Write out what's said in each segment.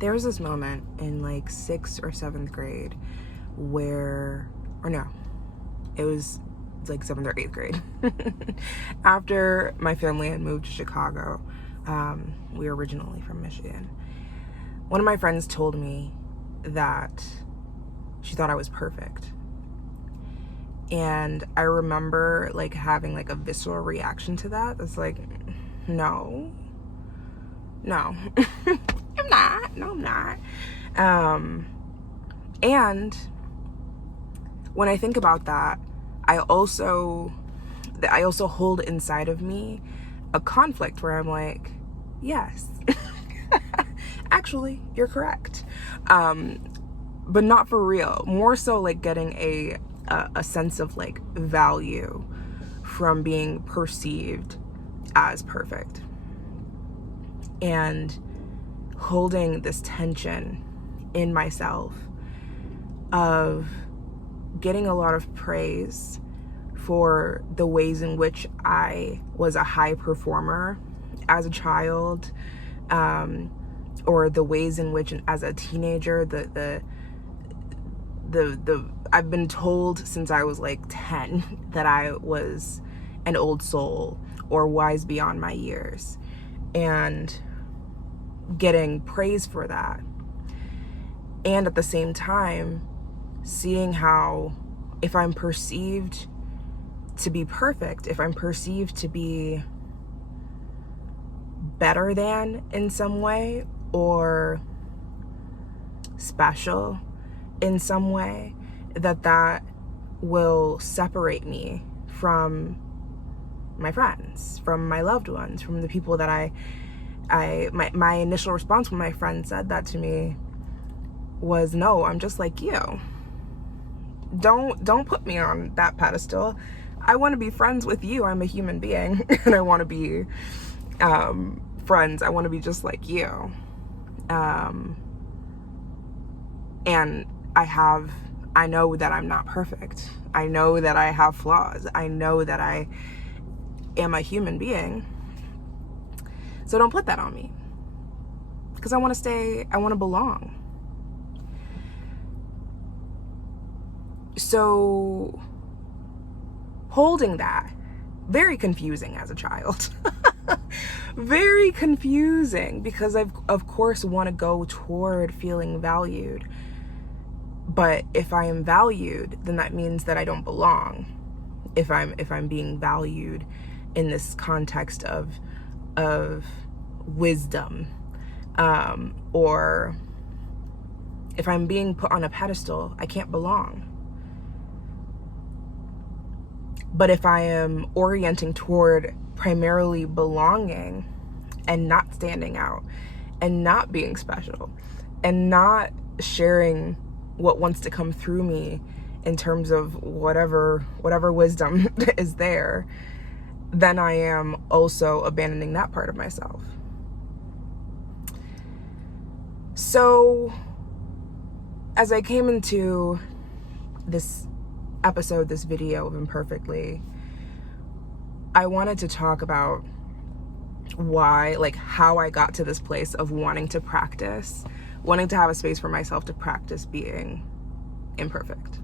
there was this moment in like 6th or 7th grade it was like 7th or 8th grade. After my family had moved to Chicago, we were originally from Michigan. One of my friends told me that she thought I was perfect. And I remember like having like a visceral reaction to that. It's like, no, I'm not. And when I think about that, I also hold inside of me a conflict where I'm like, yes, actually, you're correct. But not for real. More so like getting a sense of like value from being perceived as perfect, and holding this tension in myself of getting a lot of praise for the ways in which I was a high performer as a child, or the ways in which as a teenager, I've been told since I was like 10 that I was an old soul or wise beyond my years, and getting praise for that. And at the same time, seeing how if I'm perceived to be perfect, if I'm perceived to be better than in some way or special in some way, that will separate me from my friends, from my loved ones, from the people that my initial response when my friend said that to me was, no, I'm just like you. Don't put me on that pedestal. I want to be friends with you. I'm a human being and I want to be friends. I want to be just like you. And I know that I'm not perfect. I know that I have flaws. I know that I am a human being. So don't put that on me. Because I want to belong. So holding that, very confusing as a child. Very confusing, because I of course want to go toward feeling valued. But if I am valued, then that means that I don't belong. If I'm being valued in this context of wisdom, or if I'm being put on a pedestal, I can't belong. But if I am orienting toward primarily belonging and not standing out and not being special and not sharing what wants to come through me in terms of whatever wisdom is there, then I am also abandoning that part of myself. So as I came into this episode, this video of Imperfectly, I wanted to talk about how I got to this place of wanting to have a space for myself to practice being imperfect.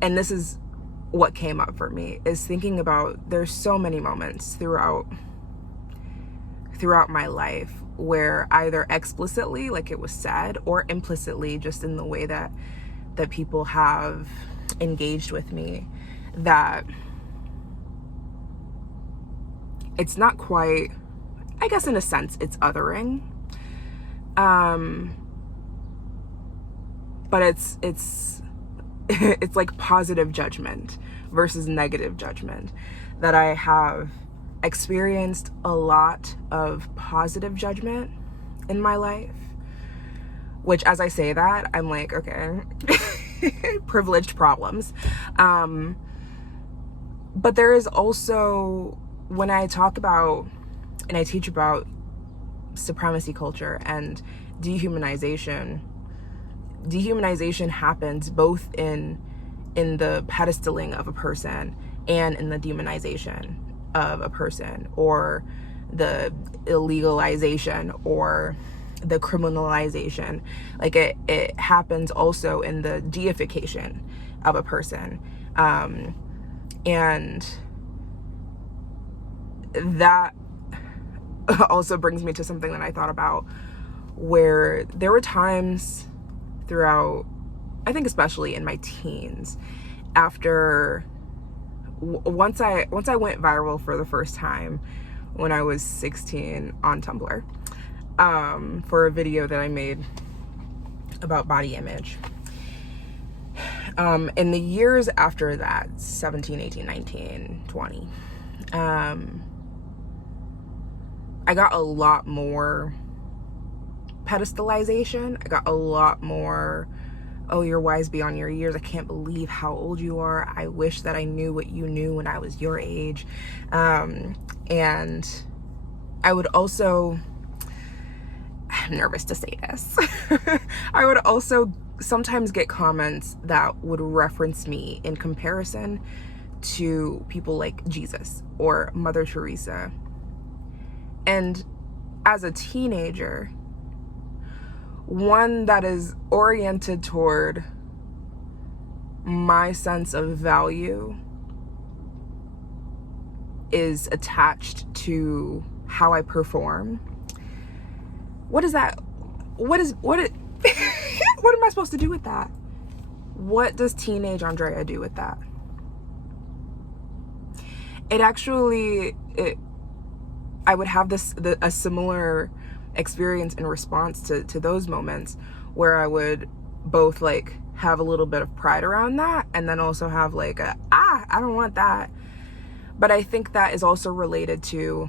And this is what came up for me, is thinking about, there's so many moments throughout my life where either explicitly, like it was said, or implicitly, just in the way that people have engaged with me, that it's not quite, I guess in a sense, it's othering. But it's like positive judgment versus negative judgment, that I have experienced a lot of positive judgment in my life, which, as I say that, I'm like, okay, privileged problems. But there is also, when I talk about and I teach about supremacy culture and dehumanization happens both in the pedestaling of a person and in the demonization of a person, or the illegalization or the criminalization. Like it happens also in the deification of a person. And that also brings me to something that I thought about, where there were times throughout, I think especially in my teens, after once I went viral for the first time when I was 16 on Tumblr, for a video that I made about body image. In the years after that, 17, 18, 19, 20, I got a lot more pedestalization. I got a lot more, oh, you're wise beyond your years. I can't believe how old you are. I wish that I knew what you knew when I was your age. And I would also, I'm nervous to say this, I would also sometimes get comments that would reference me in comparison to people like Jesus or Mother Teresa. And as a teenager, one that is oriented toward my sense of value is attached to how I perform. What is that? What am I supposed to do with that? What does teenage Andrea do with that? I would have a similar experience in response to those moments, where I would both like have a little bit of pride around that, and then also have like I don't want that. But I think that is also related to,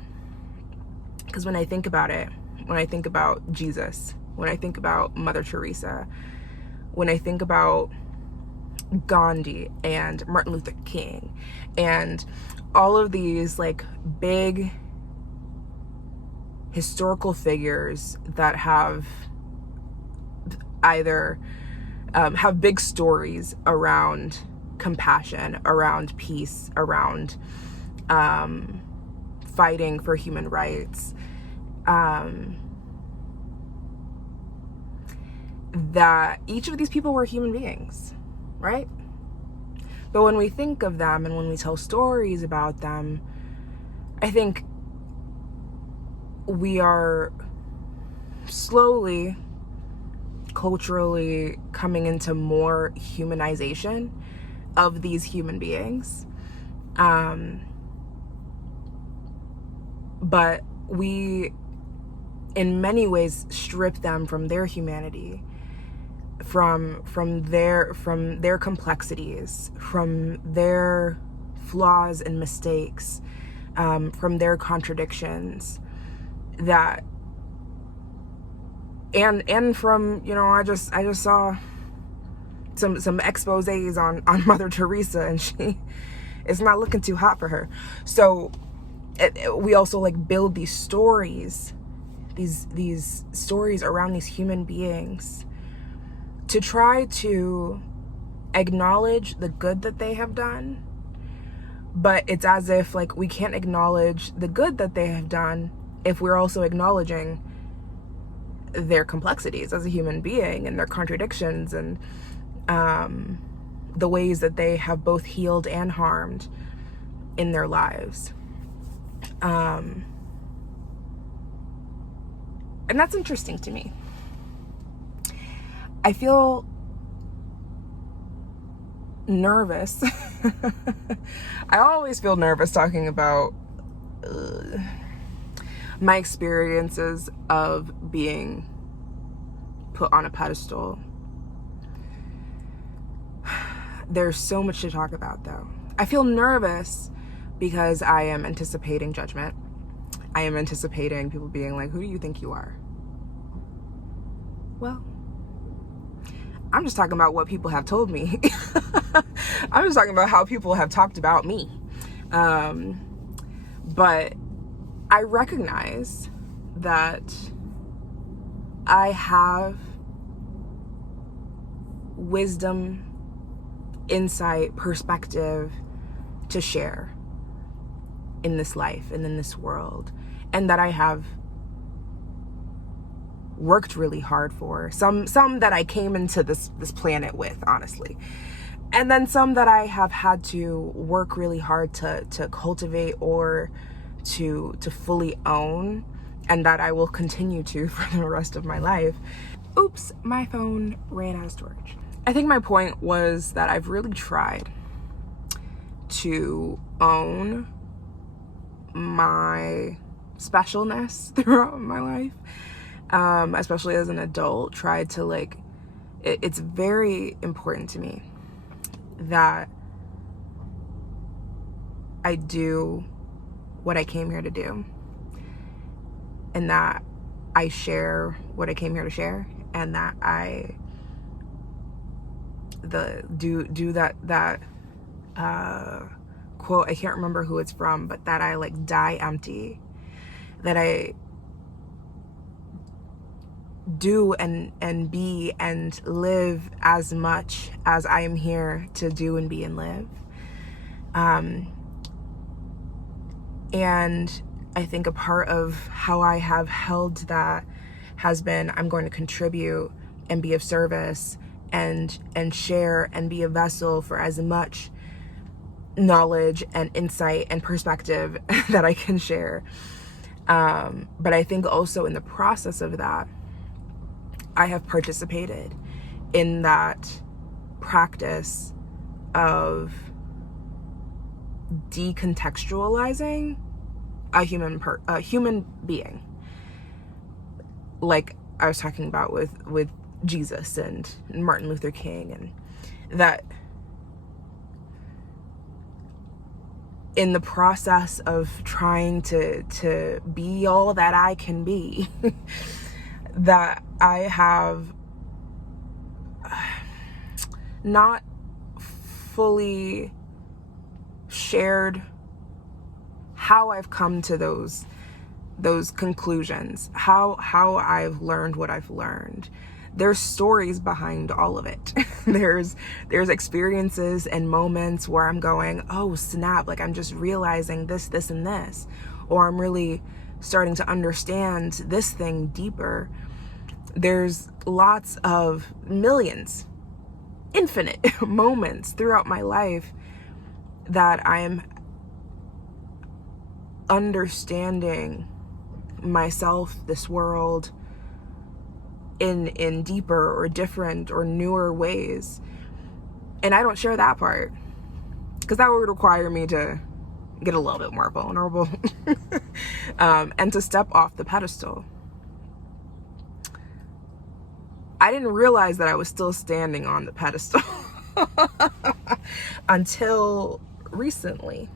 because when I think about it, when I think about Jesus, when I think about Mother Teresa, when I think about Gandhi and Martin Luther King and all of these like big historical figures that have either have big stories around compassion, around peace, around fighting for human rights, that each of these people were human beings, right? But when we think of them and when we tell stories about them, I think we are slowly, culturally coming into more humanization of these human beings. But we, in many ways, strip them from their humanity, from their complexities, from their flaws and mistakes, from their contradictions, that and from, you know, I just saw some exposés on Mother Teresa, and it's not looking too hot for her. So we also like build these stories, these stories around these human beings to try to acknowledge the good that they have done. But it's as if like we can't acknowledge the good that they have done if we're also acknowledging their complexities as a human being and their contradictions and the ways that they have both healed and harmed in their lives. And that's interesting to me. I feel nervous. I always feel nervous talking about my experiences of being put on a pedestal. There's so much to talk about, though. I feel nervous because I am anticipating judgment. I am anticipating people being like, who do you think you are? Well, I'm just talking about what people have told me. I'm just talking about how people have talked about me. But I recognize that I have wisdom, insight, perspective to share in this life and in this world, and that I have worked really hard for. Some that I came into this planet with, honestly. And then some that I have had to work really hard to cultivate or to fully own, and that I will continue to for the rest of my life. Oops, my phone ran out of storage. I think my point was that I've really tried to own my specialness throughout my life, especially as an adult. Tried to it's very important to me that I do what I came here to do, and that I share what I came here to share, and that I do that quote, I can't remember who it's from, but that I die empty, that I do and be and live as much as I am here to do and be and live. And I think a part of how I have held that has been, I'm going to contribute and be of service and share and be a vessel for as much knowledge and insight and perspective that I can share. But I think also in the process of that, I have participated in that practice of decontextualizing a human being, like I was talking about with Jesus and Martin Luther King, and that in the process of trying to be all that I can be, that I have not fully shared how I've come to those conclusions, how I've learned what I've learned. There's stories behind all of it. There's experiences and moments where I'm going, oh snap, I'm just realizing this and this, or I'm really starting to understand this thing deeper. There's lots of millions, infinite moments throughout my life that I am understanding myself, this world, in deeper or different or newer ways. And I don't share that part, because that would require me to get a little bit more vulnerable and to step off the pedestal. I didn't realize that I was still standing on the pedestal until recently.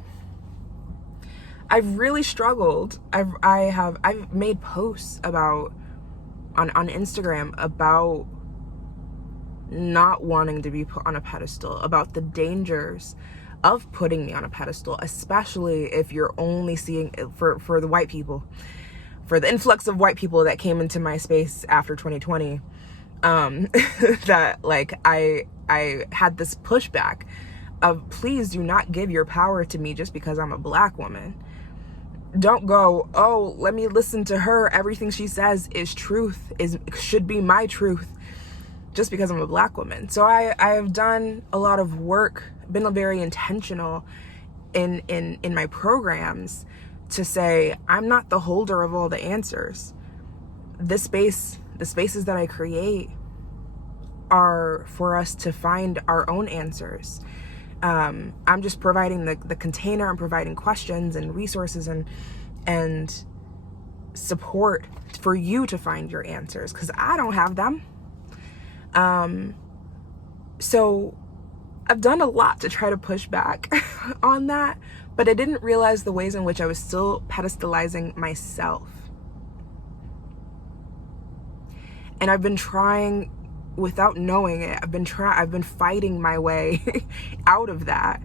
I've really struggled. I've made posts about on Instagram about not wanting to be put on a pedestal, about the dangers of putting me on a pedestal, especially if you're only seeing it for the white people, for the influx of white people that came into my space after 2020. That I had this pushback of, please do not give your power to me just because I'm a Black woman. Don't go, oh, let me listen to her, everything she says is truth, should be my truth, just because I'm a Black woman. So I have done a lot of work, been very intentional in my programs to say, I'm not the holder of all the answers. The spaces that I create are for us to find our own answers. I'm just providing the container. I'm providing questions and resources and support for you to find your answers, because I don't have them. So I've done a lot to try to push back on that, but I didn't realize the ways in which I was still pedestalizing myself. And I've been trying, without knowing it, I've been fighting my way out of that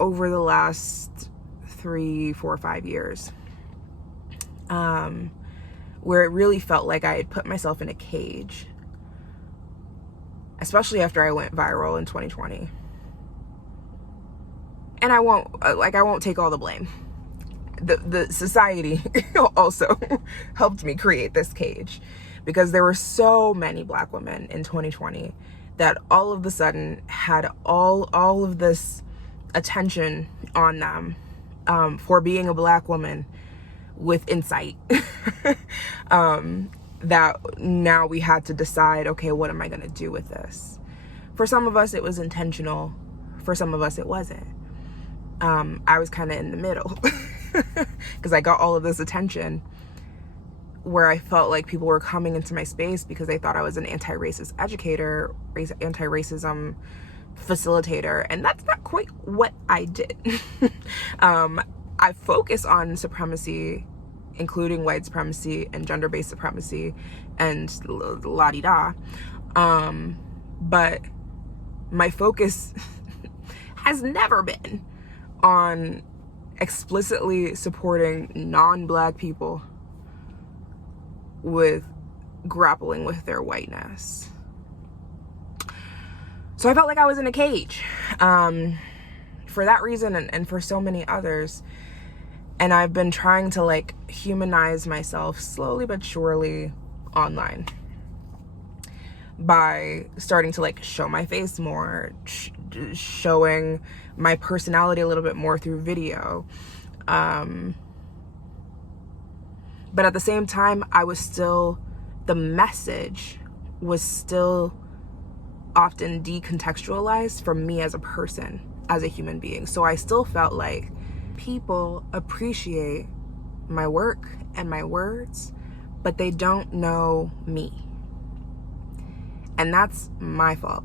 over the last 3, 4, 5 years, where it really felt like I had put myself in a cage, especially after I went viral in 2020. And I won't take all the blame. the society also helped me create this cage, because there were so many Black women in 2020 that all of a sudden had all of this attention on them for being a Black woman with insight. That now we had to decide, okay, what am I going to do with this? For some of us, it was intentional. For some of us, it wasn't. I was kind of in the middle because I got all of this attention where I felt like people were coming into my space because they thought I was an anti-racist educator, anti-racism facilitator, and that's not quite what I did. I focus on supremacy, including white supremacy and gender-based supremacy and la-di-da. But my focus has never been on explicitly supporting non-Black people with grappling with their whiteness. So I felt like I was in a cage for that reason and for so many others. And I've been trying to like humanize myself slowly but surely online by starting to like show my face more, showing my personality a little bit more through video. But at the same time, the message was still often decontextualized from me as a person, as a human being. So I still felt like people appreciate my work and my words, but they don't know me. And that's my fault,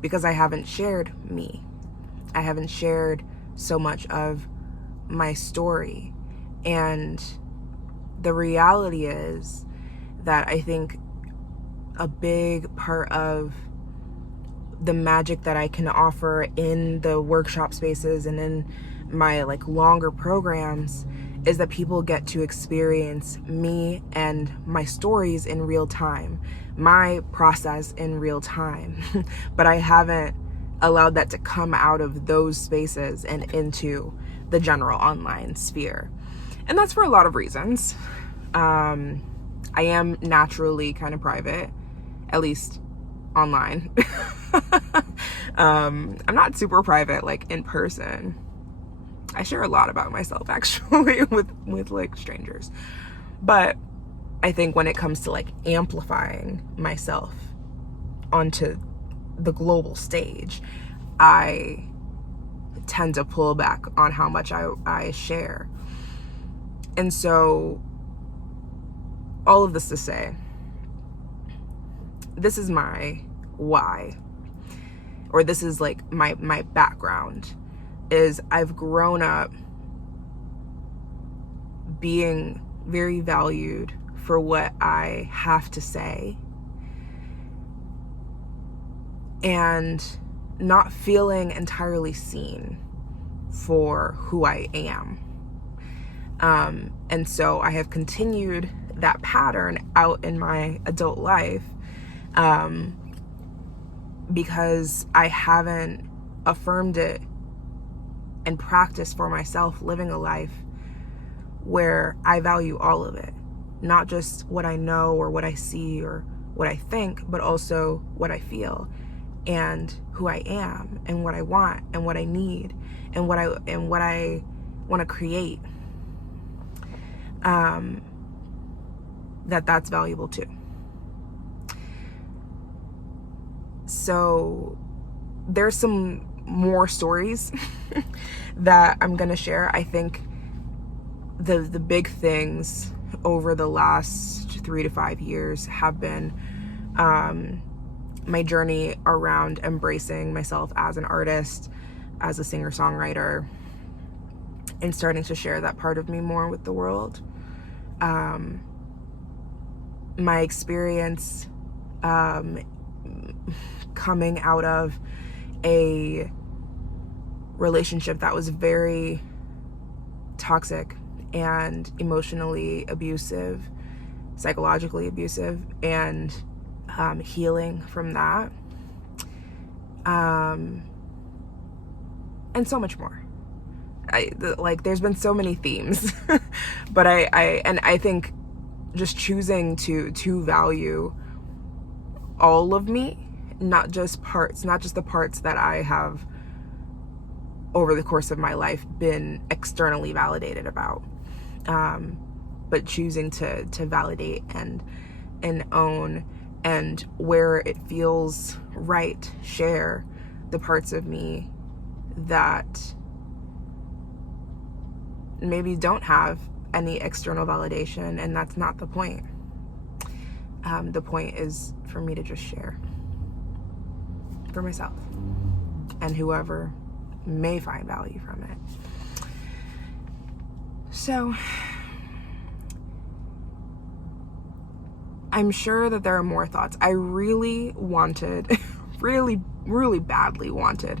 because I haven't shared me. I haven't shared so much of my story. And the reality is that I think a big part of the magic that I can offer in the workshop spaces and in my like longer programs is that people get to experience me and my stories in real time, my process in real time. But I haven't allowed that to come out of those spaces and into the general online sphere. And that's for a lot of reasons. I am naturally kind of private, at least online. I'm not super private like in person. I share a lot about myself actually with like strangers. But I think when it comes to like amplifying myself onto the global stage, I tend to pull back on how much I share. And so all of this to say, this is my why, or this is like my background, is I've grown up being very valued for what I have to say and not feeling entirely seen for who I am. And so I have continued that pattern out in my adult life, because I haven't affirmed it and practiced for myself living a life where I value all of it, not just what I know or what I see or what I think, but also what I feel and who I am and what I want and what I need and what I want to create. That's valuable too. So there's some more stories that I'm gonna share. I think the big things over the last 3 to 5 years have been my journey around embracing myself as an artist, as a singer-songwriter, and starting to share that part of me more with the world. My experience coming out of a relationship that was very toxic and emotionally abusive, psychologically abusive, and healing from that, and so much more. like there's been so many themes, but I think just choosing to value all of me, not just the parts that I have over the course of my life been externally validated about, but choosing to validate and own, and where it feels right, share the parts of me that maybe don't have any external validation, and that's not the point. The point is for me to just share for myself and whoever may find value from it. So I'm sure that there are more thoughts. I really wanted, really badly wanted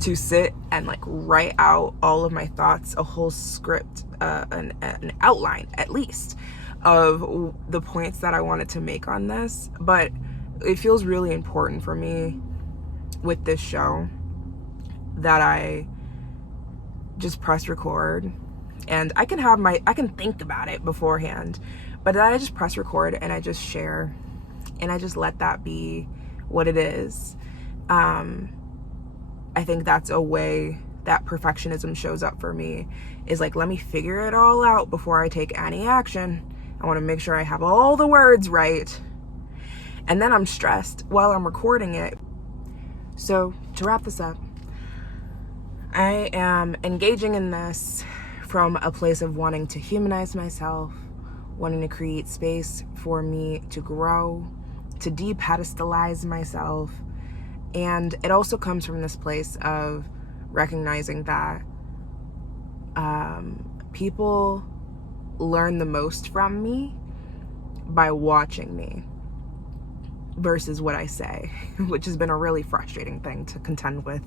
to sit and like write out all of my thoughts, a whole script, an outline at least of the points that I wanted to make on this. But it feels really important for me with this show that I just press record, and I can think about it beforehand, but then I just press record and I just share, and I just let that be what it is. I think that's a way that perfectionism shows up for me, is like, let me figure it all out before I take any action. I want to make sure I have all the words right. And then I'm stressed while I'm recording it. So to wrap this up, I am engaging in this from a place of wanting to humanize myself, wanting to create space for me to grow, to de-pedestalize myself. And it also comes from this place of recognizing that people learn the most from me by watching me versus what I say, which has been a really frustrating thing to contend with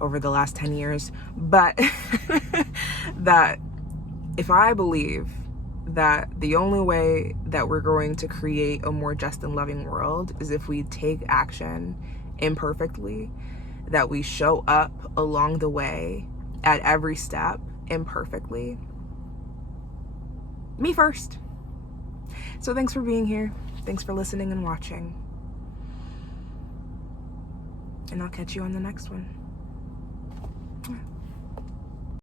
over the last 10 years. But that if I believe that the only way that we're going to create a more just and loving world is if we take action imperfectly, that we show up along the way at every step imperfectly, me first. So thanks for being here. Thanks for listening and watching. And I'll catch you on the next one.